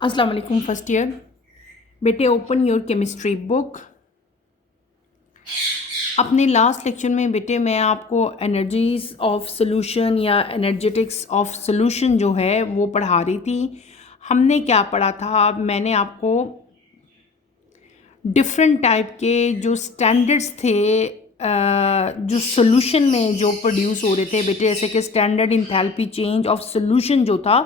अस्सलाम वालेकुम first year. बेटे ओपन योर केमिस्ट्री बुक। अपने लास्ट लेक्चर में बेटे मैं आपको एनर्जीज ऑफ सॉल्यूशन या एनर्जेटिक्स ऑफ सॉल्यूशन जो है वो पढ़ा रही थी। हमने क्या पढ़ा था, मैंने आपको डिफरेंट टाइप के जो स्टैंडर्ड्स थे जो सॉल्यूशन में जो प्रोड्यूस हो रहे थे बेटे, जैसे कि standard enthalpy change of solution जो था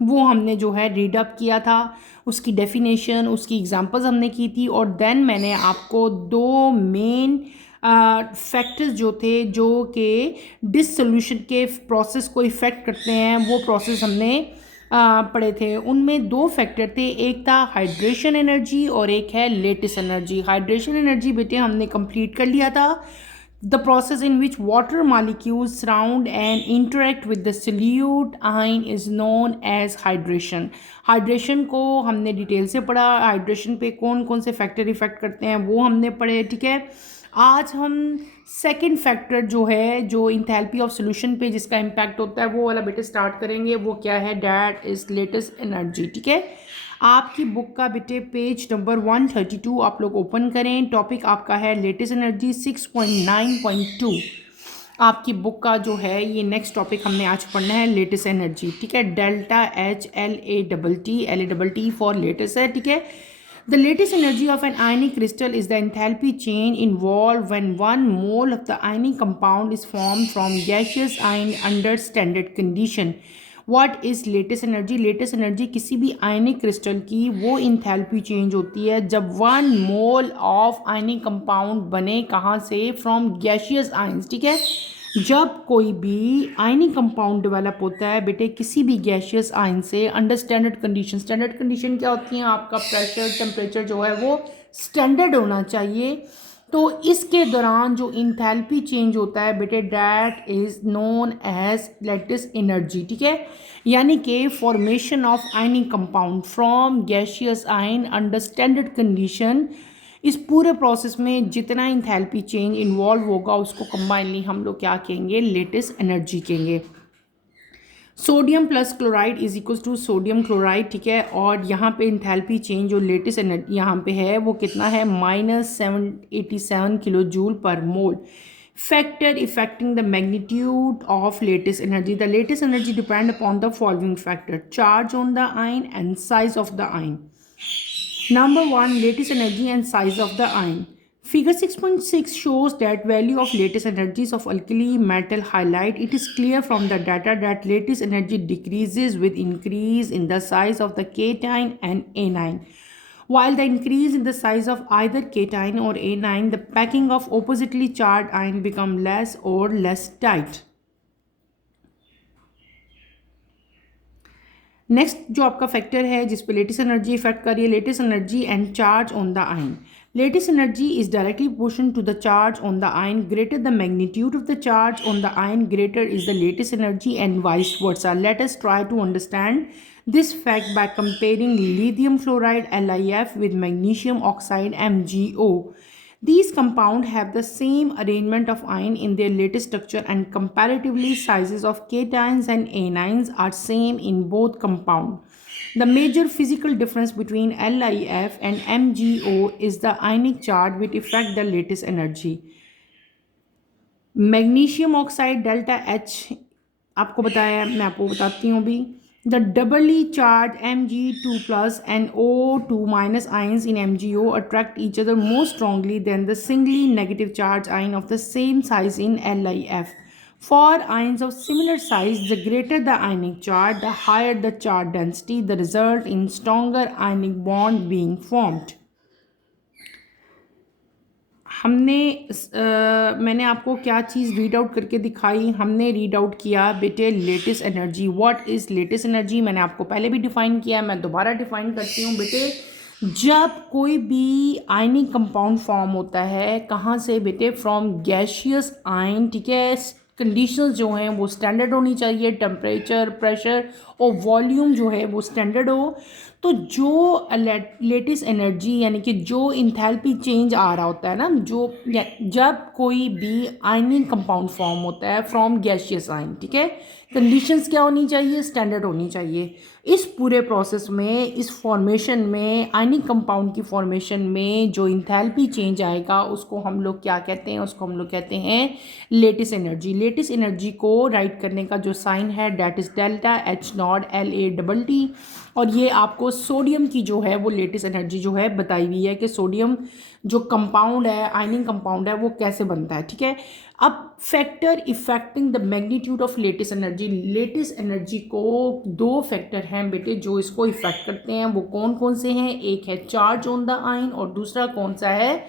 वो हमने जो है रीड अप किया था। उसकी डेफिनेशन, उसकी एग्जांपल्स हमने की थी। और देन मैंने आपको दो मेन फैक्टर्स जो थे जो कि डिसोल्यूशन के प्रोसेस को इफ़ेक्ट करते हैं वो प्रोसेस हमने पढ़े थे। उनमें दो फैक्टर थे, एक था हाइड्रेशन एनर्जी और एक है लेटिस एनर्जी। हाइड्रेशन एनर्जी बेटे हमने कंप्लीट कर लिया था, the process in which water molecules surround and interact with the solute ion is known as hydration. Hydration को हमने डिटेल से पढ़ा, हाइड्रेशन पे कौन कौन से फैक्टर इफेक्ट करते हैं वो हमने पढ़े। ठीक है, आज हम सेकंड फैक्टर जो है जो इंथैल्पी ऑफ सॉल्यूशन पे जिसका इम्पैक्ट होता है वो वाला बेटे स्टार्ट करेंगे। वो क्या है? That is latest energy. ठीक है, आपकी बुक का बेटे पेज नंबर 132 आप लोग ओपन करें। टॉपिक आपका है लेटेस्ट एनर्जी 6.9.2। आपकी बुक का जो है ये नेक्स्ट टॉपिक हमने आज पढ़ना है लेटेस्ट एनर्जी। ठीक है, delta H L A double T for latest है। ठीक है, the latest energy of an ionic crystal is the enthalpy change involved when 1 mole of the ionic compound is formed from gaseous ion under standard condition. What is latest energy? latest energy किसी भी आयनिक crystal की वो enthalpy change होती है जब 1 mole of ionic compound बने, कहाँ से? From gaseous ions. ठीक है, जब कोई भी आयनिक कंपाउंड डेवलप होता है बेटे किसी भी गैशियस आयन से under standard condition. Standard condition क्या होती हैं? आपका प्रेशर, टेम्परेचर जो है वो स्टैंडर्ड होना चाहिए। तो इसके दौरान जो इंथैल्पी चेंज होता है बेटे that is known as lattice energy. ठीक है, यानी कि formation of ionic compound from gaseous ion under standard condition, इस पूरे प्रोसेस में जितना इंथैल्पी चेंज इन्वॉल्व होगा उसको कंबाइनली हम लोग क्या कहेंगे? लेटेस्ट एनर्जी कहेंगे। Sodium plus chloride is equal to sodium chloride. ठीक है, और यहाँ पे इंथैल्पी चेंज जो लेटेस्ट एनर्जी यहाँ पे है वो कितना है? -787 kilo joule per mole. Factor affecting the magnitude of lattice energy. The lattice energy depend upon the following factor: charge on the ion and size of the ion. Number 1, latest energy and size of the ion. Figure 6.6 shows that value of latest energies of alkali metal halide. It is clear from the data that latest energy decreases with increase in the size of the cation and anion. While the increase in the size of either cation or anion, the packing of oppositely charged ion become less or less tight. Next जो आपका factor है जिस पे latest energy effect कर रही है, lattice energy and charge on the ion. Lattice energy is directly proportional to the charge on the ion. Greater the magnitude of the charge on the ion, greater is the latest energy and vice versa. Let us try to understand this fact by comparing lithium fluoride LiF with magnesium oxide MgO. These compounds have the same arrangement of ion in their latest structure and comparatively sizes of cations and anions are same in both compounds. The major physical difference between LiF and MgO is the ionic charge which affect the latest energy. Magnesium oxide delta H आपको बताया, मैं आपको बताती हूँ अभी। The doubly charged Mg2 plus and O2 minus ions in MgO attract each other more strongly than the singly negative charge ion of the same size in LiF. For ions of similar size, the greater the ionic charge, the higher the charge density, the result in stronger ionic bond being formed. हमने मैंने आपको क्या चीज़ read out करके दिखाई? हमने read out किया बेटे latest energy. What is latest energy? मैंने आपको पहले भी डिफ़ाइन किया, मैं दोबारा डिफ़ाइन करती हूँ बेटे। जब कोई भी आयनिक कंपाउंड फॉर्म होता है, कहाँ से बेटे? From gaseous ion. ठीक है, कंडीशंस जो हैं वो स्टैंडर्ड होनी चाहिए, टेम्परेचर, प्रेशर और वॉल्यूम जो है वो स्टैंडर्ड हो। तो जो लेटेस्ट एनर्जी यानी कि जो इंथैल्पी चेंज आ रहा होता है ना, जो जब कोई भी आयनिक कंपाउंड फॉर्म होता है फ्रॉम गैशियस आयन, ठीक है, कंडीशंस क्या होनी चाहिए? स्टैंडर्ड होनी चाहिए। इस पूरे प्रोसेस में, इस फॉर्मेशन में, आयनिक कंपाउंड की फॉर्मेशन में जो इंथैल्पी चेंज आएगा उसको हम लोग क्या कहते हैं, उसको हम लोग कहते हैं लेटिस एनर्जी। लेटिस एनर्जी को राइट करने का जो साइन है that is delta H not LATT। और ये आपको सोडियम की जो है वो लेटिस एनर्जी जो है बताई हुई है कि सोडियम जो कंपाउंड है, आयनिक कंपाउंड है, वो कैसे बनता है, ठीक है। अब factor affecting the magnitude of lattice energy. Lattice energy को दो फैक्टर हैं बेटे जो इसको इफेक्ट करते हैं, वो कौन कौन से हैं? एक है चार्ज ऑन द आयन और दूसरा कौन सा है?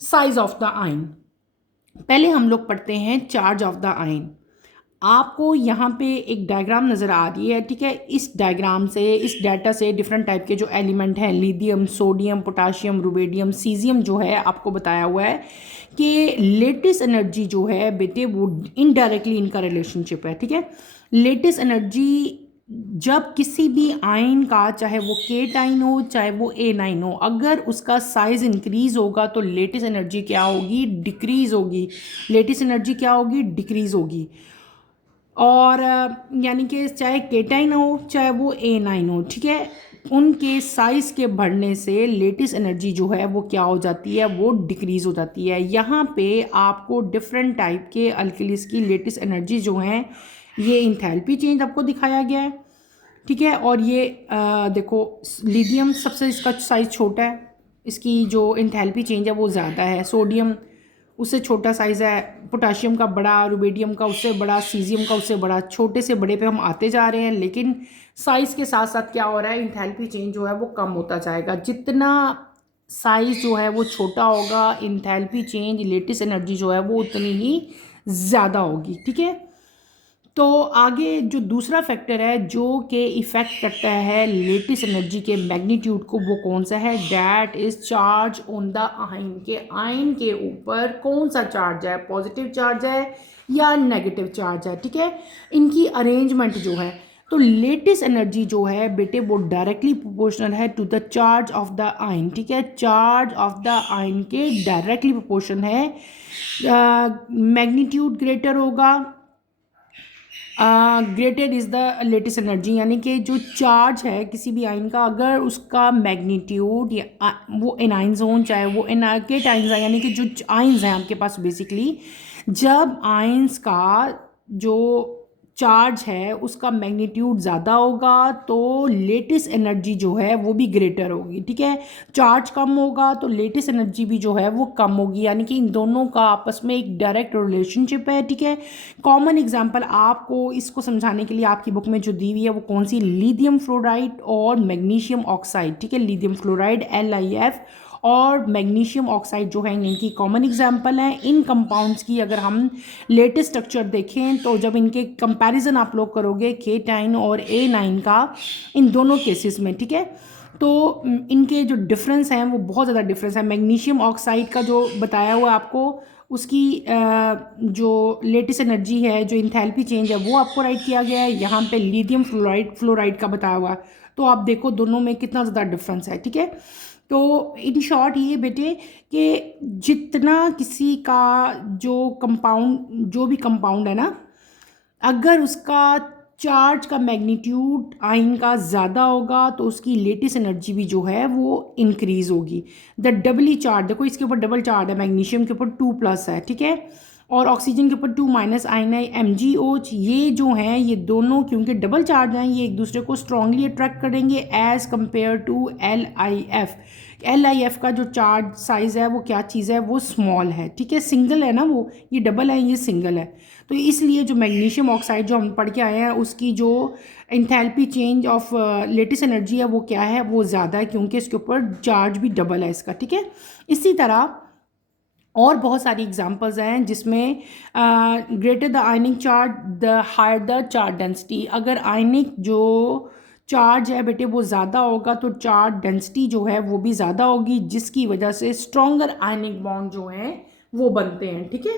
Size of the ion. पहले हम लोग पढ़ते हैं चार्ज ऑफ द आयन। आपको यहाँ पे एक डायग्राम नज़र आ रही है, ठीक है। इस डायग्राम से, इस डाटा से डिफरेंट टाइप के जो एलिमेंट हैं, lithium, sodium, potassium, rubidium, caesium जो है आपको बताया हुआ है कि लेटिस एनर्जी जो है बेटे वो इनडायरेक्टली इनका रिलेशनशिप है, ठीक है। लेटिस एनर्जी जब किसी भी आयन का, चाहे वो केटाइन हो चाहे वो एनाइन हो, अगर उसका साइज इंक्रीज होगा तो लेटिस एनर्जी क्या होगी? डिक्रीज होगी। लेटिस एनर्जी क्या होगी? डिक्रीज होगी। और यानी कि चाहे केटाइन हो चाहे वो एनाइन हो, ठीक है, उनके साइज़ के बढ़ने से लेटिस एनर्जी जो है वो क्या हो जाती है? वो डिक्रीज़ हो जाती है। यहाँ पे आपको डिफरेंट टाइप के अल्कलीज की लेटिस एनर्जी जो हैं, ये इंथैल्पी चेंज आपको दिखाया गया है, ठीक है। और ये देखो, लिथियम सबसे इसका साइज़ छोटा है, इसकी जो इंथैल्पी चेंज है वो ज़्यादा है। सोडियम उससे छोटा साइज़ है, पोटाशियम का बड़ा, रुबेडियम का उससे बड़ा, सीजियम का उससे बड़ा। छोटे से बड़े पे हम आते जा रहे हैं, लेकिन साइज़ के साथ साथ क्या हो रहा है? इंथैल्पी चेंज जो है वो कम होता जाएगा। जितना साइज़ जो है वो छोटा होगा, इंथैल्पी चेंज, लेटिस एनर्जी जो है वो उतनी ही ज़्यादा होगी, ठीक है। तो आगे जो दूसरा फैक्टर है जो कि इफ़ेक्ट करता है लेटिस एनर्जी के मैग्नीट्यूड को, वो कौन सा है? That is charge on the ion. के आयन के ऊपर कौन सा चार्ज है? पॉजिटिव चार्ज है या नेगेटिव चार्ज है, ठीक है। इनकी अरेंजमेंट जो है, तो लेटिस एनर्जी जो है बेटे वो डायरेक्टली प्रोपोर्शनल है to the charge of the ion, ठीक है। चार्ज ऑफ द आयन के डायरेक्टली प्रोपोर्शन है। मैग्नीट्यूड ग्रेटर होगा, greater is the lattice energy, यानी कि जो चार्ज है किसी भी आयन का, अगर उसका मैग्नीट्यूड या वो एनाइंस हों चाहे वो केटाइंस हैं, यानी कि जो आयन्स हैं आपके पास बेसिकली, जब आयन्स का जो चार्ज है उसका मैग्नीट्यूड ज़्यादा होगा तो लेटिस एनर्जी जो है वो भी ग्रेटर होगी, ठीक है। चार्ज कम होगा तो लेटिस एनर्जी भी जो है वो कम होगी, यानी कि इन दोनों का आपस में एक डायरेक्ट रिलेशनशिप है, ठीक है। कॉमन एग्जांपल आपको इसको समझाने के लिए आपकी बुक में जो दी हुई है वो कौन सी? लिथियम फ्लोराइड और मैग्नीशियम ऑक्साइड, ठीक है। लिथियम फ्लोराइड LiF और मैग्नीशियम ऑक्साइड जो है इनकी कॉमन एग्जांपल हैं। इन कंपाउंड्स की अगर हम लेटेस्ट स्ट्रक्चर देखें तो जब इनके कंपैरिजन आप लोग करोगे केटाइन और A9 का, इन दोनों केसेस में, ठीक है, तो इनके जो डिफरेंस हैं वो बहुत ज़्यादा डिफरेंस है। मैग्नीशियम ऑक्साइड का जो बताया हुआ आपको, उसकी जो लेटेस्ट एनर्जी है, जो इंथैल्पी चेंज है, वो आपको राइट किया गया है। यहाँ पे लिथियम फ्लोराइड का बताया हुआ है। तो आप देखो दोनों में कितना ज़्यादा डिफरेंस है, ठीक है। तो इन शॉर्ट ये बेटे कि जितना किसी का जो भी कंपाउंड है ना, अगर उसका चार्ज का मैग्नीट्यूड आयन का ज़्यादा होगा तो उसकी लेटिस एनर्जी भी जो है वो इंक्रीज़ होगी। द डबली चार्ज, देखो इसके ऊपर डबल चार्ज है, मैग्नीशियम के ऊपर 2+ है, ठीक है, और ऑक्सीजन के ऊपर 2- आयन है MgOH। ये जो हैं ये दोनों क्योंकि डबल चार्ज हैं, ये एक दूसरे को स्ट्रांगली अट्रैक्ट करेंगे as compare to LiF। LiF का जो चार्ज साइज़ है वो क्या चीज़ है? वो स्मॉल है, ठीक है, सिंगल है ना, वो ये डबल है, ये सिंगल है। तो इसलिए जो मैग्नीशियम ऑक्साइड जो हम पढ़ के आए हैं उसकी जो enthalpy change of lattice energy है वो क्या है? वो ज़्यादा है, क्योंकि इसके ऊपर चार्ज भी डबल है इसका, ठीक है। इसी तरह और बहुत सारी एग्जांपल्स हैं जिसमें greater the ionic charge the higher the charge density. अगर आयनिक जो चार्ज है बेटे वो ज़्यादा होगा तो चार्ज डेंसिटी जो है वो भी ज़्यादा होगी, जिसकी वजह से स्ट्रॉन्गर आयनिक बॉन्ड जो हैं वो बनते हैं, ठीक है।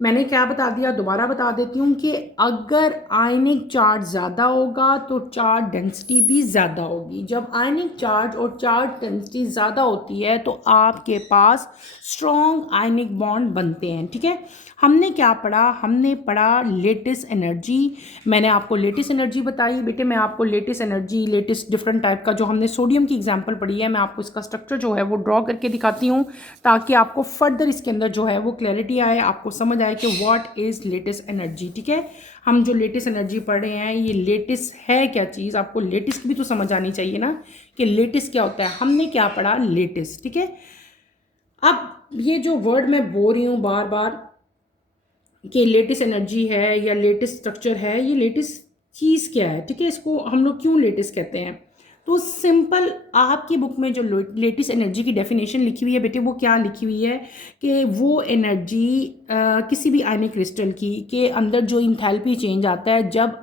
मैंने क्या बता दिया, दोबारा बता देती हूँ कि अगर आयनिक चार्ज ज़्यादा होगा तो चार्ज डेंसिटी भी ज़्यादा होगी। जब आयनिक चार्ज और चार्ज डेंसिटी ज़्यादा होती है तो आपके पास स्ट्रॉन्ग आयनिक बॉन्ड बनते हैं। ठीक है, हमने क्या पढ़ा, हमने पढ़ा लेटिस एनर्जी। मैंने आपको लेटिस एनर्जी बताई। बेटे मैं आपको lattice energy, lattice different type का, जो हमने सोडियम की एग्जांपल पढ़ी है, मैं आपको इसका स्ट्रक्चर जो है वो ड्रॉ करके दिखाती हूँ ताकि आपको फर्दर इसके अंदर जो है वो क्लैरिटी आए, आपको समझ आए कि व्हाट इज़ लेटिस एनर्जी। ठीक है, हम जो लेटिस एनर्जी पढ़ रहे हैं, ये लेटिस है क्या चीज़, आपको लेटिस की भी तो समझ आनी चाहिए ना कि लेटिस क्या होता है। हमने क्या पढ़ा, लेटिस। ठीक है, अब ये जो वर्ड मैं बोल रही हूँ बार बार कि लेटेस्ट एनर्जी है या लेटेस्ट स्ट्रक्चर है, ये लेटेस्ट चीज़ क्या है। ठीक है, इसको हम लोग क्यों लेटेस्ट कहते हैं, तो सिंपल आपकी बुक में जो लेटेस्ट एनर्जी की डेफिनेशन लिखी हुई है बेटे, वो क्या लिखी हुई है कि वो एनर्जी किसी भी आयनिक क्रिस्टल की के अंदर जो इंथैल्पी चेंज आता है जब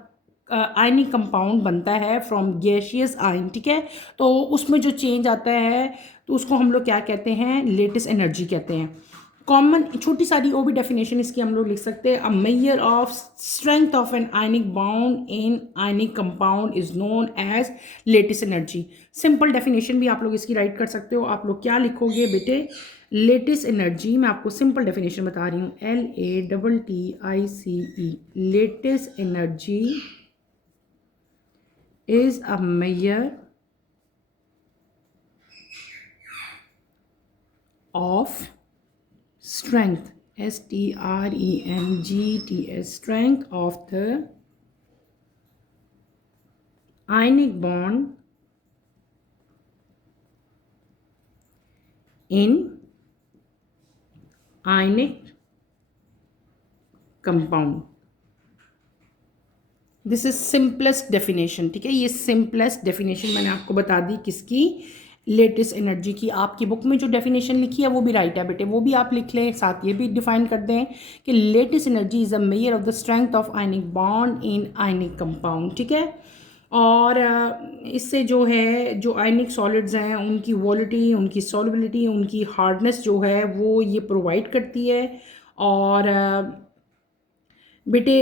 आयनिक कंपाउंड बनता है फ्रॉम गैसियस आयन। ठीक है, तो उसमें जो चेंज आता है तो उसको हम लोग क्या कहते हैं, लेटेस्ट एनर्जी कहते हैं। कॉमन छोटी सारी वो भी डेफिनेशन इसकी हम लोग लिख सकते हैं, a measure of strength of an ionic bond in ionic compound is known as lattice energy. Simple definition भी आप लोग इसकी राइट कर सकते हो। आप लोग क्या लिखोगे बेटे, लेटेस्ट एनर्जी, मैं आपको सिंपल डेफिनेशन बता रही हूँ, LATTICE, latest energy is a measure of strength, STRENGTH, strength of the ionic bond in ionic compound। This is simplest definition. ठीक है, ये सिंपलेस्ट डेफिनेशन मैंने आपको बता दी किसकी, लेटेस्ट एनर्जी की। आपकी बुक में जो डेफिनेशन लिखी है वो भी राइट है बेटे, वो भी आप लिख लें, साथ ये भी डिफाइन कर दें कि lattice energy is a measure of the strength of ionic bond in ionic compound. ठीक है, और इससे जो है जो आयनिक सॉलिड्स हैं उनकी वॉलिटी, उनकी सॉल्युबिलिटी, उनकी हार्डनेस जो है वो ये प्रोवाइड करती है। और बेटे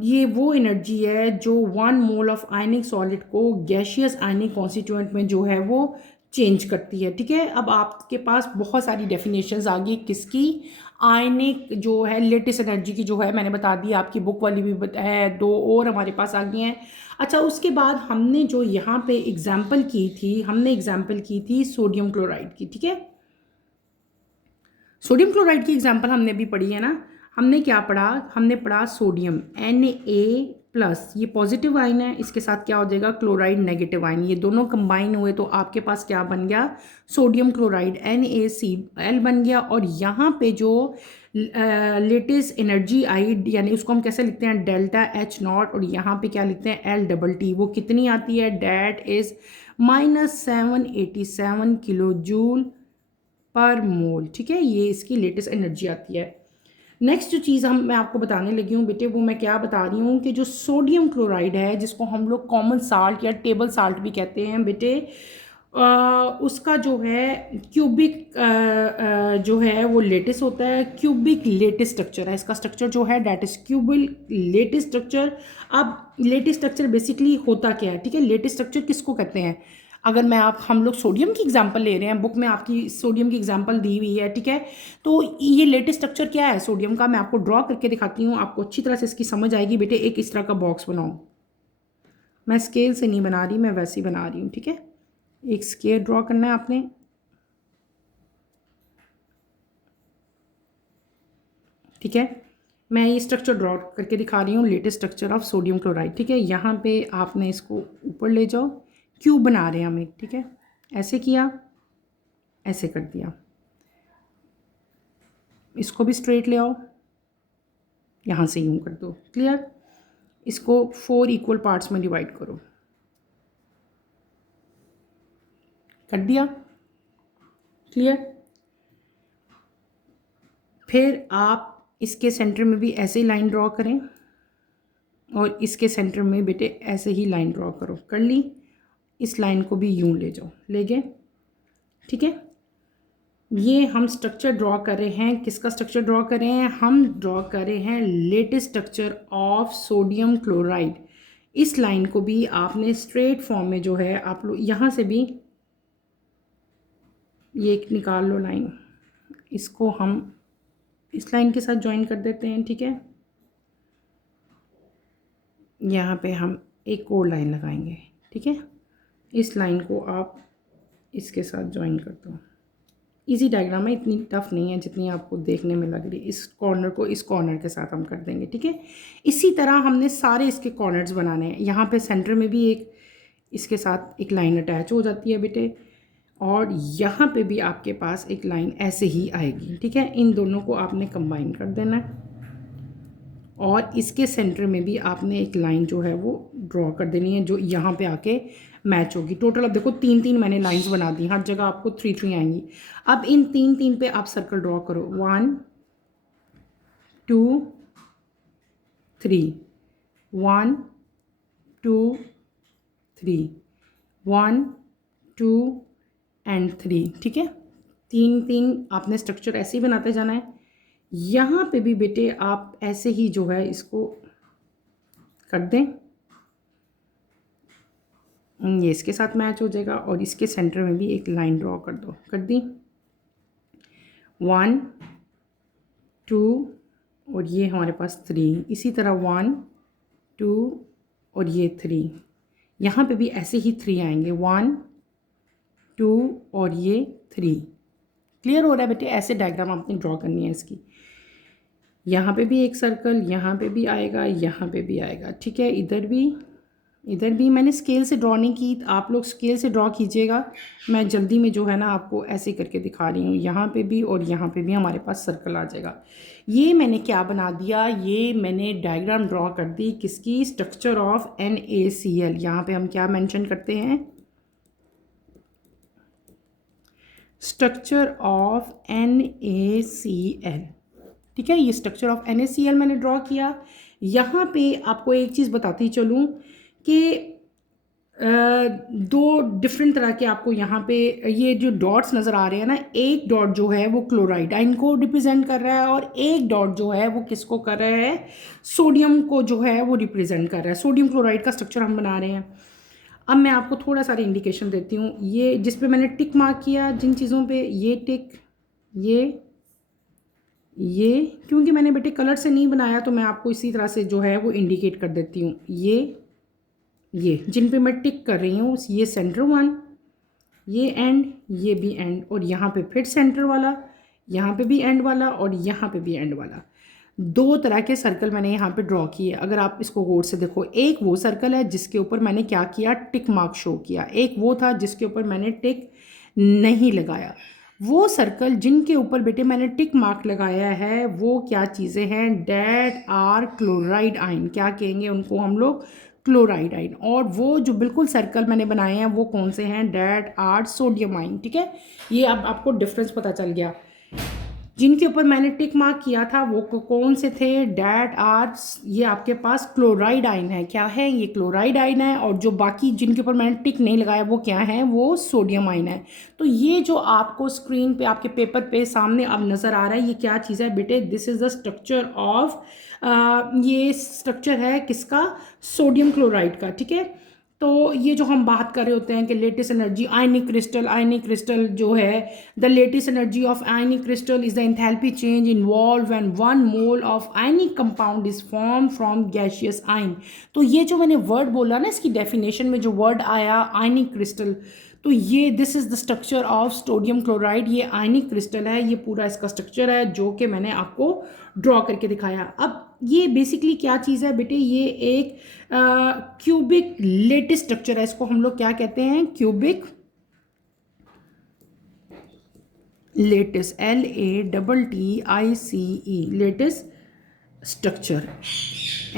ये वो एनर्जी है जो 1 मोल ऑफ आयनिक सॉलिड को गैशियस आयनिक कॉन्स्टिट्यूएंट में जो है वो चेंज करती है। ठीक है, अब आपके पास बहुत सारी डेफिनेशंस आ गई किसकी, आयनिक जो है लेटेस्ट एनर्जी की, जो है मैंने बता दी, आपकी बुक वाली भी है, 2 और हमारे पास आ गई हैं। अच्छा, उसके बाद हमने जो यहाँ पे एग्जाम्पल की थी, हमने एग्जाम्पल की थी सोडियम क्लोराइड की। ठीक है, सोडियम क्लोराइड की एग्जाम्पल हमने भी पढ़ी है ना। हमने क्या पढ़ा, हमने पढ़ा सोडियम Na+, ये पॉजिटिव आयन है, इसके साथ क्या हो जाएगा, क्लोराइड नेगेटिव आयन, ये दोनों कंबाइन हुए तो आपके पास क्या बन गया, सोडियम क्लोराइड NaCl बन गया। और यहाँ पे जो लेटेस्ट एनर्जी आई, यानी उसको हम कैसे लिखते हैं, ΔH0, और यहाँ पे क्या लिखते हैं, LTT, वो कितनी आती है, that is -787 kilo joule per मोल। ठीक है, ये इसकी लेटेस्ट एनर्जी आती है। नेक्स्ट जो चीज़ मैं आपको बताने लगी हूँ बेटे, वो मैं क्या बता रही हूँ कि जो सोडियम क्लोराइड है, जिसको हम लोग कॉमन साल्ट या टेबल साल्ट भी कहते हैं बेटे, उसका जो है क्यूबिक जो है वो लेटेस्ट होता है, क्यूबिक लेटेस्ट स्ट्रक्चर है इसका। स्ट्रक्चर जो है that is cubic lattice structure. अब लेटेस्ट स्ट्रक्चर बेसिकली होता क्या है, ठीक है, लेटेस्ट स्ट्रक्चर किसको कहते हैं, अगर हम लोग सोडियम की एग्जांपल ले रहे हैं, बुक में आपकी सोडियम की एग्जांपल दी हुई है। ठीक है, तो ये लेटेस्ट स्ट्रक्चर क्या है सोडियम का, मैं आपको ड्रॉ करके दिखाती हूँ, आपको अच्छी तरह से इसकी समझ आएगी बेटे। एक इस तरह का बॉक्स बनाओ, मैं स्केल से नहीं बना रही, मैं वैसे ही बना रही हूँ। ठीक है, एक स्केल ड्रॉ करना है आपने। ठीक है, मैं ये स्ट्रक्चर ड्रॉ करके दिखा रही हूँ, latest structure of sodium chloride. ठीक है, यहाँ पे आपने इसको ऊपर ले जाओ, क्यूब बना रहे हैं हम एक। ठीक है, ऐसे किया, ऐसे कर दिया, इसको भी स्ट्रेट ले आओ, यहाँ से यूँ कर दो, क्लियर। इसको 4 इक्वल पार्ट्स में डिवाइड करो, कर दिया, क्लियर। फिर आप इसके सेंटर में भी ऐसे ही लाइन ड्रॉ करें, और इसके सेंटर में बेटे ऐसे ही लाइन ड्रॉ करो, कर ली। इस लाइन को भी यूं ले जाओ, ले गए। ठीक है, ये हम स्ट्रक्चर ड्रॉ कर रहे हैं, किसका स्ट्रक्चर ड्रॉ कर रहे हैं? हम ड्रॉ कर रहे हैं latest structure of sodium chloride. इस लाइन को भी आपने स्ट्रेट फॉर्म में जो है आप लोग यहाँ से भी ये एक निकाल लो लाइन, इसको हम इस लाइन के साथ ज्वाइन कर देते हैं, ठीक है। यहाँ पे हम एक और लाइन लगाएंगे, ठीक है। इस लाइन को आप इसके साथ ज्वाइन कर दो। इजी डायग्राम है, इतनी टफ नहीं है जितनी आपको देखने में लग रही है। इस कॉर्नर को इस कॉर्नर के साथ हम कर देंगे, ठीक है। इसी तरह हमने सारे इसके कॉर्नर्स बनाने हैं। यहाँ पे सेंटर में भी एक इसके साथ एक लाइन अटैच हो जाती है बेटे, और यहाँ पे भी आपके पास एक लाइन ऐसे ही आएगी, ठीक है। इन दोनों को आपने कंबाइन कर देना है, और इसके सेंटर में भी आपने एक लाइन जो है वो ड्रॉ कर देनी है जो यहाँ पे आके मैच होगी। टोटल अब देखो 3-3 मैंने लाइंस बना दी, हर जगह आपको 3-3 आएंगी। अब इन 3-3 पे आप सर्कल ड्रॉ करो, 1 2 3, 1 2 3, 1 2 एंड 3, ठीक है। 3-3 आपने स्ट्रक्चर ऐसे ही बनाते जाना है। यहाँ पे भी बेटे आप ऐसे ही जो है इसको कर दें, ये इसके साथ मैच हो जाएगा, और इसके सेंटर में भी एक लाइन ड्रॉ कर दो, कर दी। 1 2 और ये हमारे पास 3, इसी तरह 1 2 और ये 3, यहाँ पे भी ऐसे ही 3 आएंगे, 1 2 और ये 3। क्लियर हो रहा है बेटे? ऐसे डायग्राम आपने ड्रॉ करनी है इसकी। यहाँ पे भी एक सर्कल, यहाँ पे भी आएगा, यहाँ पे भी आएगा, ठीक है। इधर भी मैंने स्केल से ड्रॉ नहीं की, आप लोग स्केल से ड्रॉ कीजिएगा। मैं जल्दी में जो है ना आपको ऐसे करके दिखा रही हूँ। यहाँ पे भी और यहाँ पे भी हमारे पास सर्कल आ जाएगा। ये मैंने क्या बना दिया, ये मैंने डायग्राम ड्रॉ कर दी किसकी? Structure of NaCl। यहाँ पे हम क्या मेंशन करते हैं? स्ट्रक्चर ऑफ NaCl, ठीक है। ये स्ट्रक्चर ऑफ NaCl मैंने ड्रॉ किया। यहाँ पे आपको एक चीज़ बताती चलूँ कि दो डिफरेंट तरह के आपको यहाँ पे ये जो डॉट्स नज़र आ रहे हैं ना, एक डॉट जो है वो क्लोराइड आयन को रिप्रेजेंट कर रहा है, और एक डॉट जो है वो किसको कर रहा है? सोडियम को जो है वो रिप्रेजेंट कर रहा है। सोडियम क्लोराइड का स्ट्रक्चर हम बना रहे हैं। अब मैं आपको थोड़ा सा इंडिकेशन देती हूँ। ये जिस पे मैंने टिक मार्क किया, जिन चीज़ों पे ये टिक, ये क्योंकि मैंने बेटे कलर से नहीं बनाया तो मैं आपको इसी तरह से जो है वो इंडिकेट कर देती हूँ। ये जिन पे मैं टिक कर रही हूँ, ये सेंटर 1, ये एंड, ये भी एंड, और यहाँ पे फिर सेंटर वाला, यहाँ पे भी एंड वाला, और यहाँ पे भी एंड वाला। दो तरह के सर्कल मैंने यहाँ पे ड्रॉ किए। अगर आप इसको गौर से देखो, एक वो सर्कल है जिसके ऊपर मैंने क्या किया? टिक मार्क शो किया। एक वो था जिसके ऊपर मैंने टिक नहीं लगाया। वो सर्कल जिनके ऊपर बेटे मैंने टिक मार्क लगाया है वो क्या चीज़ें हैं? That are chloride ion. क्या कहेंगे उनको हम लोग? Chloride ion. और वो जो बिल्कुल सर्कल मैंने बनाए हैं वो कौन से हैं? डेट आर सोडियम आयन, ठीक है। ये अब आपको डिफरेंस पता चल गया। जिनके ऊपर मैंने टिक मार्क किया था वो कौन से थे? डेट आर, ये आपके पास क्लोराइड आयन है। क्या है? ये क्लोराइड आयन है। और जो बाकी जिनके ऊपर मैंने टिक नहीं लगाया वो क्या है? वो सोडियम आयन है। तो ये जो आपको स्क्रीन पे आपके पेपर पे सामने अब नज़र आ रहा है, ये क्या चीज़ है बेटे? This is the structure of, ये स्ट्रक्चर है किसका? सोडियम क्लोराइड का, ठीक है। तो ये जो हम बात कर रहे होते हैं कि लेटेस्ट एनर्जी आयनिक क्रिस्टल जो है, the lattice energy of ionic crystal is the enthalpy change involve when 1 mole of ionic compound is form from gaseous ion. तो ये जो मैंने वर्ड बोला ना, इसकी डेफिनेशन में जो वर्ड आया आयनिक क्रिस्टल, तो ये this is the structure of sodium chloride. ये आयनिक क्रिस्टल है, ये पूरा इसका स्ट्रक्चर है जो कि मैंने आपको ड्रॉ करके दिखाया। अब ये बेसिकली क्या चीज़ है बेटे? ये एक क्यूबिक लेटिस स्ट्रक्चर है। इसको हम लोग क्या कहते हैं? Cubic lattice, LATTICE, lattice structure,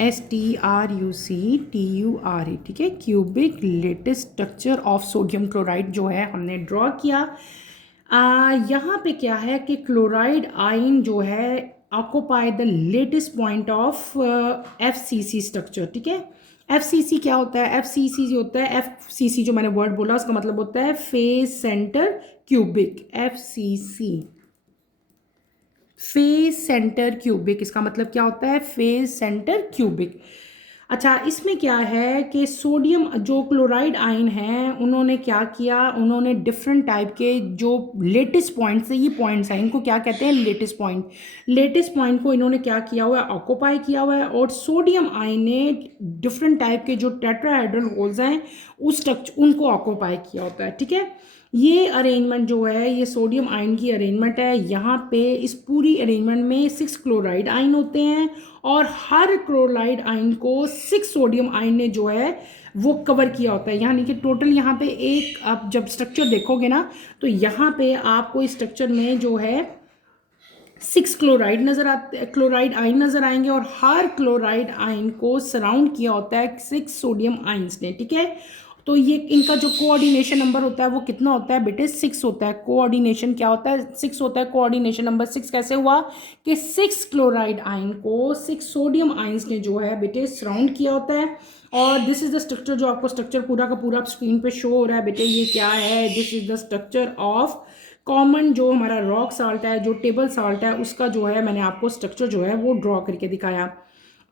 STRUCTURE, ठीक है। Cubic lattice structure of sodium chloride जो है हमने ड्रॉ किया। यहाँ पे क्या है कि क्लोराइड आयन जो है occupy the latest point of FCC structure, ठीक है। FCC क्या होता है? FCC जो होता है, FCC जो मैंने वर्ड बोला उसका मतलब होता है face centre cubic. FCC face centre cubic, इसका मतलब क्या होता है? Face centre cubic. अच्छा, इसमें क्या है कि सोडियम जो क्लोराइड आयन है उन्होंने क्या किया, उन्होंने डिफरेंट टाइप के जो लेटेस्ट पॉइंट्स है, ये पॉइंट्स हैं, इनको क्या कहते हैं? Latest point. लेटेस्ट पॉइंट को इन्होंने क्या किया हुआ है? ऑक्यूपाई किया हुआ है। और सोडियम आयन ने डिफरेंट टाइप के जो टेट्राहेड्रल होल्स हैं उस स्ट्रक्चर उनको ऑक्यूपाई किया होता है। ठीक है, ये अरेंजमेंट जो है ये सोडियम आयन की अरेंजमेंट है। यहाँ पे इस पूरी अरेंजमेंट में 6 क्लोराइड आयन होते हैं और हर क्लोराइड आयन को 6 सोडियम आयन ने जो है वो कवर किया होता है। यानी कि टोटल यहाँ पे एक, आप जब स्ट्रक्चर देखोगे ना तो यहाँ पे आपको इस स्ट्रक्चर में जो है 6 क्लोराइड नजर आते, क्लोराइड आयन नजर आएंगे और हर क्लोराइड आयन को सराउंड किया होता है 6 सोडियम आयन्स ने। ठीक है, तो ये इनका जो कोऑर्डिनेशन नंबर होता है वो कितना होता है बेटे? 6 होता है। कोऑर्डिनेशन क्या होता है? 6 होता है। कोऑर्डिनेशन नंबर 6 कैसे हुआ कि 6 क्लोराइड आयन को 6 सोडियम आयन्स ने जो है बेटे सराउंड किया होता है। और दिस इज द स्ट्रक्चर, जो आपको स्ट्रक्चर पूरा का पूरा स्क्रीन पे शो हो रहा है बेटे, ये क्या है? This is the structure of common, जो हमारा रॉक साल्ट है, जो टेबल साल्ट है, उसका जो है मैंने आपको स्ट्रक्चर जो है वो ड्रॉ करके दिखाया।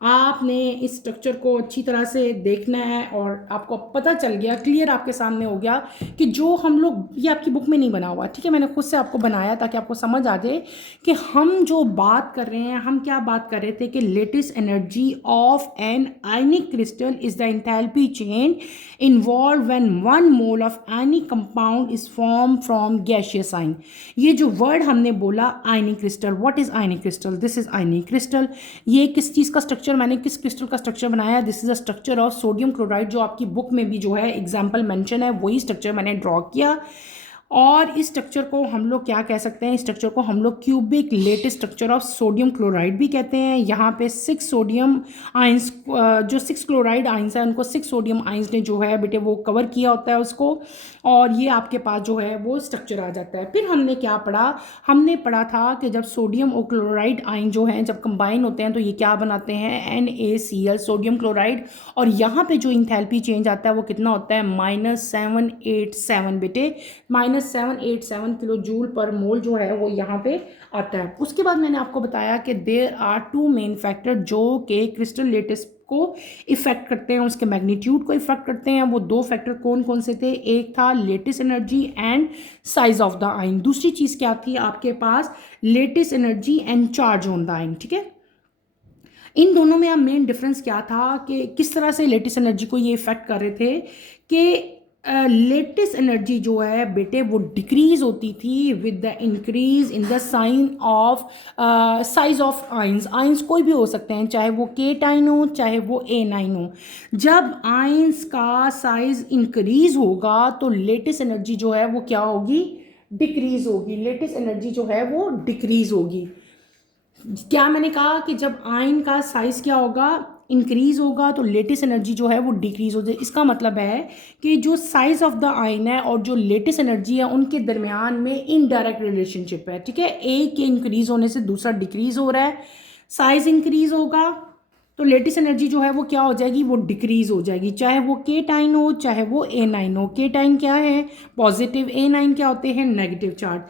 आपने इस स्ट्रक्चर को अच्छी तरह से देखना है और आपको पता चल गया, क्लियर आपके सामने हो गया कि जो हम लोग, ये आपकी बुक में नहीं बना हुआ, ठीक है, मैंने खुद से आपको बनाया ताकि आपको समझ आ जाए कि हम जो बात कर रहे हैं, हम क्या बात कर रहे थे कि lattice energy of an ionic crystal is the enthalpy change involve when 1 mole of ionic compound is form from gaseous ion. ये जो वर्ड हमने बोला ionic crystal, what is ionic crystal? This is ionic crystal. ये किस चीज़ का structure, मैंने किस crystal का स्ट्रक्चर बनाया है? This is a structure of sodium chloride, जो आपकी बुक में भी जो है एग्जाम्पल मेंशन है, वही स्ट्रक्चर मैंने ड्रॉ किया। और इस स्ट्रक्चर को हम लोग क्या कह सकते हैं? इस स्ट्रक्चर को हम लोग cubic lattice structure of sodium chloride भी कहते हैं। यहाँ पे 6 सोडियम आइंस, जो 6 क्लोराइड आइंस है उनको 6 सोडियम आइंस ने जो है बेटे वो कवर किया होता है उसको, और ये आपके पास जो है वो स्ट्रक्चर आ जाता है। फिर हमने क्या पढ़ा? हमने पढ़ा था कि जब सोडियम और क्लोराइड आइन जो हैं जब कंबाइन होते हैं तो ये क्या बनाते हैं? NaCl, sodium chloride. और यहाँ पे जो इंथैल्पी चेंज आता है वो कितना होता है? -787 बेटे, -787 किलो जूल पर मोल जो है वो यहाँ पे आता है। उसके बाद मैंने आपको बताया कि देयर आर 2 मेन फैक्टर जो कि क्रिस्टल लेटेस्ट को इफेक्ट करते हैं, उसके मैग्नीट्यूड को इफेक्ट करते हैं। वो 2 फैक्टर कौन कौन से थे? एक था lattice energy and size of the ion. दूसरी चीज़ क्या थी आपके पास? Lattice energy and charge on the ion. ठीक है, इन दोनों में अब मेन डिफरेंस क्या था कि किस तरह से लेटेस्ट एनर्जी को ये इफेक्ट कर रहे थे कि लेटेस्ट एनर्जी जो है बेटे वो डिक्रीज होती थी with the increase in the sign of size of ions. Ions कोई भी हो सकते हैं, चाहे वो K9 हो चाहे वो A9 हो। जब आइंस का साइज इंक्रीज होगा तो लेटेस्ट एनर्जी जो है वो क्या होगी? डिक्रीज होगी। लेटेस्ट एनर्जी जो है वो डिक्रीज होगी। क्या मैंने कहा कि जब आयन का साइज क्या होगा? इंक्रीज होगा तो लेटेस्ट एनर्जी जो है वो डिक्रीज हो जाए। इसका मतलब है कि जो साइज ऑफ द आयन है और जो लेटेस्ट एनर्जी है उनके दरमियान में इनडायरेक्ट रिलेशनशिप है। ठीक है, एक के इंक्रीज होने से दूसरा डिक्रीज हो रहा है। साइज इंक्रीज होगा तो लेटेस्ट एनर्जी जो है वो क्या हो जाएगी? वो डिक्रीज हो जाएगी, चाहे वो K9 हो चाहे वो A9 हो। K9 क्या है? पॉजिटिव, A9 क्या होते हैं? Negative charge.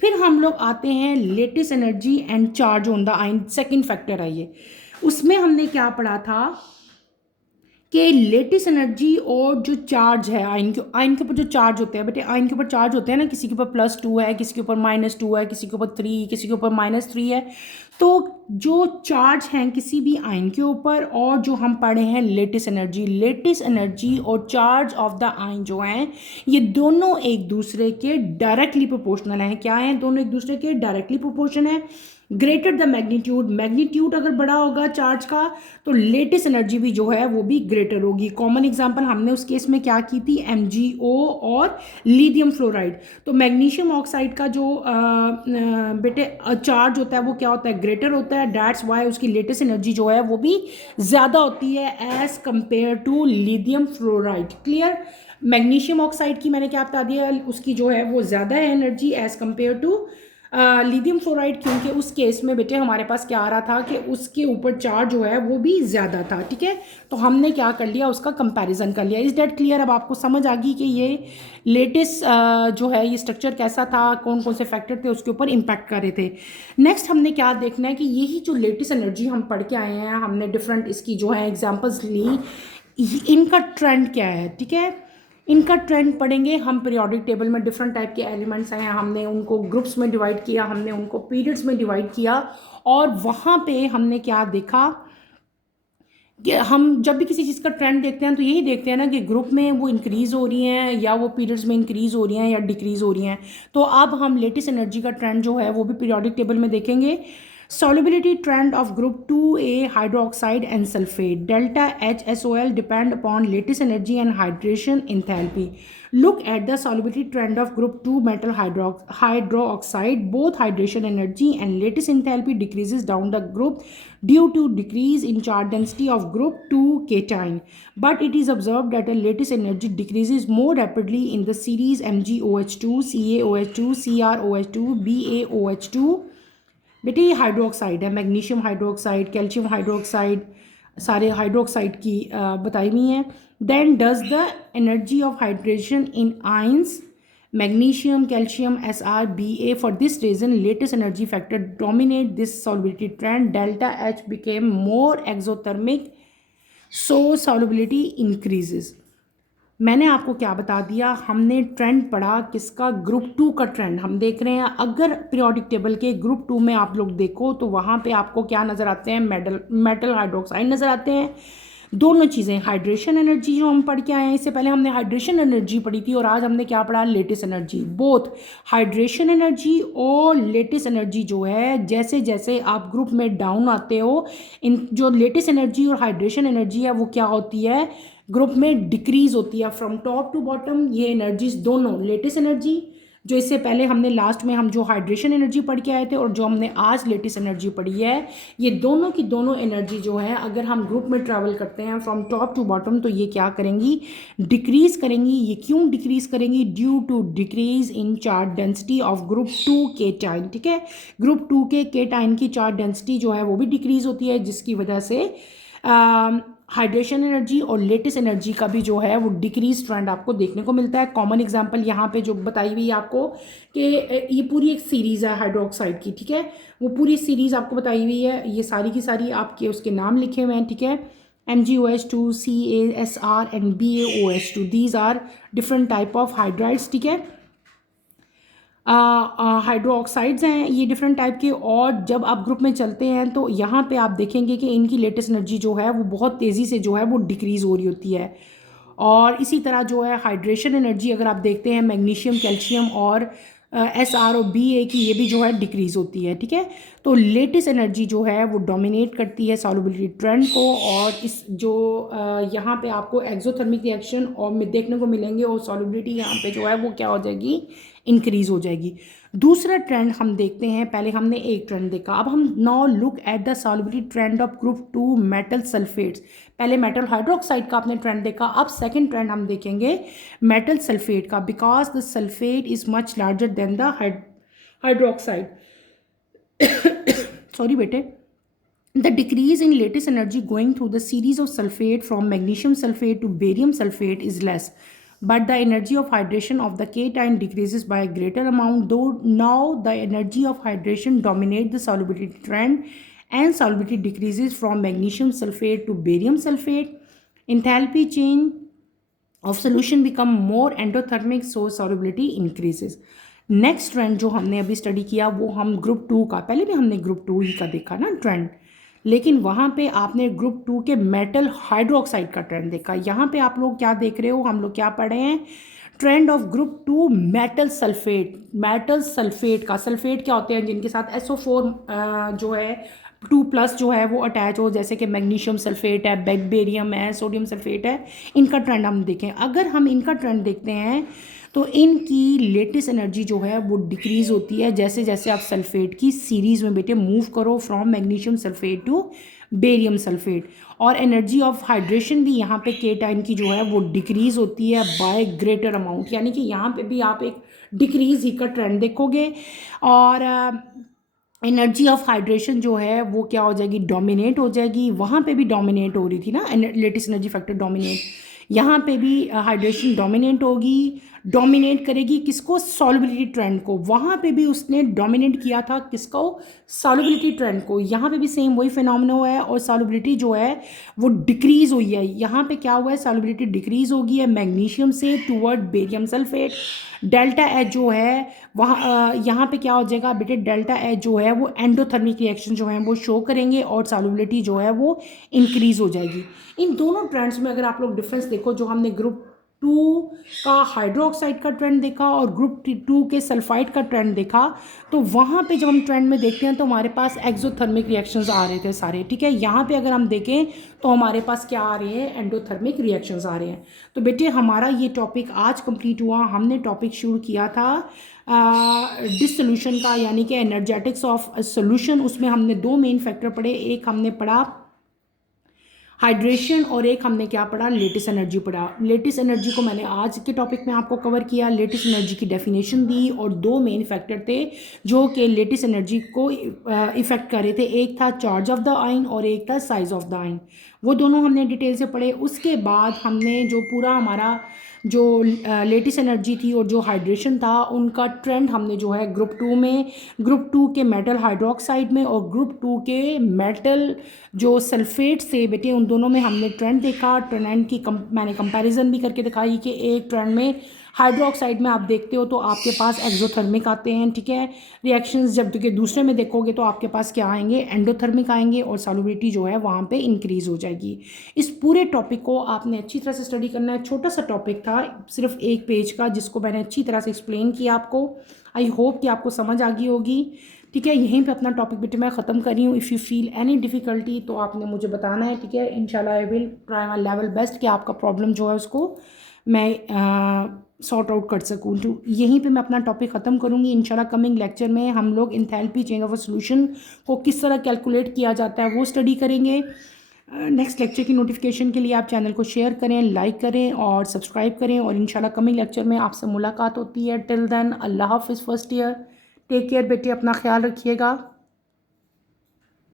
फिर हम लोग आते हैं latest energy and charge on the ion, second factor आइए। उसमें हमने क्या पढ़ा था कि लेटेस्ट एनर्जी और जो चार्ज है आयन के ऊपर जो चार्ज होते हैं बेटे, आयन के ऊपर चार्ज होते हैं ना, किसी के ऊपर +2 है, किसी के ऊपर -2 है, किसी के ऊपर 3, किसी के ऊपर -3 है। तो जो चार्ज हैं किसी भी आयन के ऊपर और जो हम पढ़े हैं लेटेस्ट एनर्जी और चार्ज ऑफ द आयन जो हैं ये दोनों एक दूसरे के डायरेक्टली प्रोपोर्शनल हैं। क्या हैं? दोनों एक दूसरे के डायरेक्टली प्रोपोर्शन है। ग्रेटर द मैग्नीट्यूड अगर बड़ा होगा चार्ज का तो लेटेस्ट एनर्जी भी जो है वो भी ग्रेटर होगी। कॉमन एग्जांपल हमने उस केस में क्या की थी? MgO और लिथियम फ्लोराइड। तो मैग्नीशियम ऑक्साइड का जो बेटे चार्ज होता है वो क्या होता है? ग्रेटर होता है। दैट्स वाई उसकी लेटेस्ट एनर्जी जो है वो भी ज़्यादा होती है as compare to lithium fluoride. Clear? Magnesium oxide की मैंने क्या बता दिया? उसकी जो है वो ज़्यादा है energy as compare to lithium fluoride, क्योंकि उस केस में बेटे हमारे पास क्या आ रहा था कि उसके ऊपर चार्ज जो है वो भी ज़्यादा था, ठीक है। तो हमने क्या कर लिया, उसका कंपैरिजन कर लिया। Is that clear? अब आपको समझ आ गई कि ये लेटेस्ट जो है ये स्ट्रक्चर कैसा था, कौन कौन से फैक्टर थे उसके ऊपर इम्पैक्ट कर रहे थे। नेक्स्ट हमने क्या देखना है कि यही जो लेटेस्ट एनर्जी हम पढ़ के आए हैं, हमने डिफरेंट इसकी जो है एग्जाम्पल्स ली, इनका ट्रेंड क्या है, ठीक है। इनका ट्रेंड पढ़ेंगे हम। पीरियोडिक टेबल में डिफरेंट टाइप के एलिमेंट्स हैं, हमने उनको ग्रुप्स में डिवाइड किया, हमने उनको पीरियड्स में डिवाइड किया, और वहाँ पे हमने क्या देखा कि हम जब भी किसी चीज़ का ट्रेंड देखते हैं तो यही देखते हैं ना कि ग्रुप में वो इंक्रीज़ हो रही हैं या वो पीरियड्स में इंक्रीज़ हो रही हैं या डिक्रीज़ हो रही हैं। तो अब हम लेटेस्ट एनर्जी का ट्रेंड जो है वो भी पीरियोडिक टेबल में देखेंगे। Solubility trend of group 2A hydroxide and sulfate delta HSOL depend upon latest energy and hydration enthalpy. Look at the solubility trend of group 2 metal hydroxide. Both hydration energy and latest enthalpy decreases down the group due to decrease in charge density of group 2 cation. But it is observed that the latest energy decreases more rapidly in the series MgOH2, CaOH2, CrOH2, BaOH2। बेटे ये hydroxide है, magnesium hydroxide, calcium hydroxide, सारे hydroxide की बताई हुई हैं। Then does the energy of hydration in ions magnesium, calcium, SR, Ba। For this reason lattice energy factor dominate this solubility trend, delta H became more exothermic, so solubility increases. मैंने आपको क्या बता दिया, हमने ट्रेंड पढ़ा किसका, group 2 का trend हम देख रहे हैं। अगर पीरियोडिक टेबल के ग्रुप 2 में आप लोग देखो तो वहाँ पे आपको क्या नज़र आते हैं, मेटल हाइड्रोक्साइड नज़र आते हैं। दोनों चीज़ें, हाइड्रेशन एनर्जी जो हम पढ़ के आए हैं, इससे पहले हमने हाइड्रेशन एनर्जी पढ़ी थी, और आज हमने क्या पढ़ा, latest energy. Both hydration energy और लेटेस्ट एनर्जी जो है, जैसे जैसे आप ग्रुप में डाउन आते हो, इन जो लेटेस्ट एनर्जी और हाइड्रेशन एनर्जी है वो क्या होती है, ग्रुप में डिक्रीज होती है फ्रॉम टॉप टू बॉटम। ये एनर्जीज दोनों, लेटेस्ट एनर्जी जो इससे पहले हमने लास्ट में हम जो हाइड्रेशन एनर्जी पढ़ के आए थे और जो हमने आज लेटेस्ट एनर्जी पढ़ी है, ये दोनों की दोनों एनर्जी जो है अगर हम ग्रुप में ट्रैवल करते हैं फ्रॉम टॉप टू बॉटम तो ये क्या करेंगी, डिक्रीज करेंगी। ये क्यों डिक्रीज करेंगी, due to decrease in charge density of group 2 cation, ठीक है। ग्रुप 2 के केटाइन की चार्ज डेंसिटी जो है वो भी डिक्रीज होती है, जिसकी वजह से हाइड्रेशन एनर्जी और लेटेस्ट एनर्जी का भी जो है वो डिक्रीज ट्रेंड आपको देखने को मिलता है। कॉमन एग्जांपल यहाँ पे जो बताई हुई है आपको कि ये पूरी एक सीरीज़ है हाइड्रोक्साइड की, ठीक है। वो पूरी सीरीज़ आपको बताई हुई है, ये सारी की सारी आपके उसके नाम लिखे हुए हैं, ठीक है। MgOH2, CaSR and BaOH2, these are different type of hydrides, ठीक है। हाइड्रोक्साइड्स हैं ये डिफरेंट टाइप के, और जब आप ग्रुप में चलते हैं तो यहाँ पे आप देखेंगे कि इनकी लेटेस्ट एनर्जी जो है वो बहुत तेज़ी से जो है वो डिक्रीज़ हो रही होती है। और इसी तरह जो है हाइड्रेशन एनर्जी अगर आप देखते हैं, मैग्नीशियम, कैल्शियम और SR और Ba की ये भी जो है डिक्रीज़ होती है, ठीक है। तो लेटेस्ट एनर्जी जो है वो डोमिनेट करती है सॉल्युबिलिटी ट्रेंड को, और इस जो यहाँ पे आपको एक्सोथर्मिक रिएक्शन और देखने को मिलेंगे, और सॉल्युबिलिटी यहाँ पे जो है वो क्या हो जाएगी, इंक्रीज़ हो जाएगी। दूसरा ट्रेंड हम देखते हैं, पहले हमने एक ट्रेंड देखा, अब हम now look at the solubility trend of group 2 metal sulphates. पहले मेटल हाइड्रोक्साइड का आपने ट्रेंड देखा, अब सेकंड ट्रेंड हम देखेंगे मेटल सल्फेट का, because the sulphate is much larger than the hydroxide. Sorry बेटे। The decrease in latest energy going through the series of sulfate from magnesium sulfate to barium sulfate is less, but the energy of hydration of the cation decreases by a greater amount, though now the energy of hydration dominates the solubility trend and solubility decreases from magnesium sulfate to barium sulfate. Enthalpy change of solution become more endothermic, so solubility increases. Next trend जो हमने अभी study किया वो हम group 2 का, पहले भी हमने ग्रुप 2 ही का देखा ना ट्रेंड, लेकिन वहाँ पे आपने ग्रुप 2 के मेटल हाइड्रोक्साइड का ट्रेंड देखा। यहाँ पे आप लोग क्या देख रहे हो, हम लोग क्या पढ़े हैं, trend of group 2 metal sulphate. Metal sulphate का, सल्फेट क्या होते हैं, जिनके साथ SO4 जो है 2+ जो है वो अटैच हो, जैसे कि मैग्नीशियम सल्फेट है, बेरियम है, सोडियम सल्फेट है, इनका ट्रेंड हम देखें। अगर हम इनका ट्रेंड देखते हैं तो इनकी लेटेस्ट एनर्जी जो है वो डिक्रीज़ होती है जैसे जैसे आप सल्फेट की सीरीज़ में बेटे मूव करो from magnesium sulphate to barium sulphate. और एनर्जी ऑफ हाइड्रेशन भी यहाँ पे के टाइम की जो है वो डिक्रीज़ होती है बाय ग्रेटर अमाउंट, यानी कि यहाँ पे भी आप एक डिक्रीज़ ही का ट्रेंड देखोगे। और एनर्जी ऑफ हाइड्रेशन जो है वो क्या हो जाएगी, डोमिनेट हो जाएगी। वहाँ पे भी डोमिनेट हो रही थी ना लेटेस्ट एनर्जी फैक्टर डोमिनेट, यहाँ पे भी हाइड्रेशन डोमिनेट होगी, डोमिनेट करेगी किसको, सॉल्युबिलिटी ट्रेंड को। वहाँ पे भी उसने डोमिनेट किया था किसको, सॉल्युबिलिटी ट्रेंड को। यहाँ पे भी सेम वही फिनोमेना हुआ है और सॉल्युबिलिटी जो है वो डिक्रीज़ हुई है। यहाँ पे क्या हुआ है, सॉल्युबिलिटी डिक्रीज़ हो गई है मैग्नीशियम से toward barium sulphate. Delta H जो है वहाँ यहाँ पे क्या हो जाएगा बेटे, डेल्टा एच जो है वो एंडोथर्मिक रिएक्शन जो है वो शो करेंगे और सॉल्युबिलिटी जो है वो इंक्रीज़ हो जाएगी। इन दोनों ट्रेंड्स में अगर आप लोग डिफरेंस देखो, जो हमने ग्रुप 2 का हाइड्रोक्साइड का ट्रेंड देखा और ग्रुप 2 के सल्फाइड का ट्रेंड देखा, तो वहाँ पे जब हम ट्रेंड में देखते हैं तो हमारे पास एक्सोथर्मिक रिएक्शंस आ रहे थे सारे, ठीक है। यहाँ पे अगर हम देखें तो हमारे पास क्या आ रहे हैं, एंडोथर्मिक रिएक्शंस आ रहे हैं। तो बेटे हमारा ये टॉपिक आज कंप्लीट हुआ। हमने टॉपिक शुरू किया था डिसोल्यूशन का, यानी कि एनर्जेटिक्स ऑफ सोल्यूशन। उसमें हमने 2 मेन फैक्टर पढ़े, एक हमने पढ़ा हाइड्रेशन और एक हमने क्या पढ़ा, लेटेस्ट एनर्जी पढ़ा। लेटेस्ट एनर्जी को मैंने आज के टॉपिक में आपको कवर किया, लेटेस्ट एनर्जी की डेफिनेशन दी और 2 मेन फैक्टर थे जो कि लेटेस्ट एनर्जी को इफेक्ट कर रहे थे। एक था चार्ज ऑफ द आयन और एक था साइज ऑफ द आयन। वो दोनों हमने डिटेल से पढ़े। उसके बाद हमने जो पूरा हमारा जो लेटेस्ट एनर्जी थी और जो हाइड्रेशन था उनका ट्रेंड हमने जो है ग्रुप 2 में, ग्रुप 2 के मेटल हाइड्रोक्साइड में और ग्रुप 2 के मेटल जो सल्फेट से बेटे, उन दोनों में हमने ट्रेंड देखा। ट्रेंड की मैंने कंपैरिजन भी करके दिखाई कि एक ट्रेंड में हाइड्रोक्साइड में आप देखते हो तो आपके पास एक्सोथर्मिक आते हैं, ठीक है, रिएक्शंस, जबकि दूसरे में देखोगे तो आपके पास क्या आएंगे, एंडोथर्मिक आएंगे और सॉल्युबिलिटी जो है वहाँ पे इंक्रीज़ हो जाएगी। इस पूरे टॉपिक को आपने अच्छी तरह से स्टडी करना है। छोटा सा टॉपिक था, सिर्फ 1 पेज का, जिसको मैंने अच्छी तरह से एक्सप्लेन किया आपको। आई होप कि आपको समझ आ गई होगी, ठीक है। यहीं पे अपना टॉपिक बेटे मैं ख़त्म कर रही हूँ। If you feel any difficulty तो आपने मुझे बताना है, ठीक है। इंशाल्लाह I will try my level best कि आपका प्रॉब्लम जो है उसको मैं सॉर्ट आउट कर सकूँ। तो यहीं पे मैं अपना टॉपिक ख़त्म करूँगी। इंशाल्लाह कमिंग लेक्चर में हम लोग enthalpy change of a solution को किस तरह कैलकुलेट किया जाता है वो स्टडी करेंगे। नेक्स्ट लेक्चर की नोटिफिकेशन के लिए आप चैनल को शेयर करें, लाइक करें और सब्सक्राइब करें। और इंशाल्लाह कमिंग लेक्चर में आपसे मुलाकात होती है। टिल देन अल्लाह हाफिज़ फर्स्ट ईयर। टेक केयर बेटे, अपना ख्याल रखिएगा।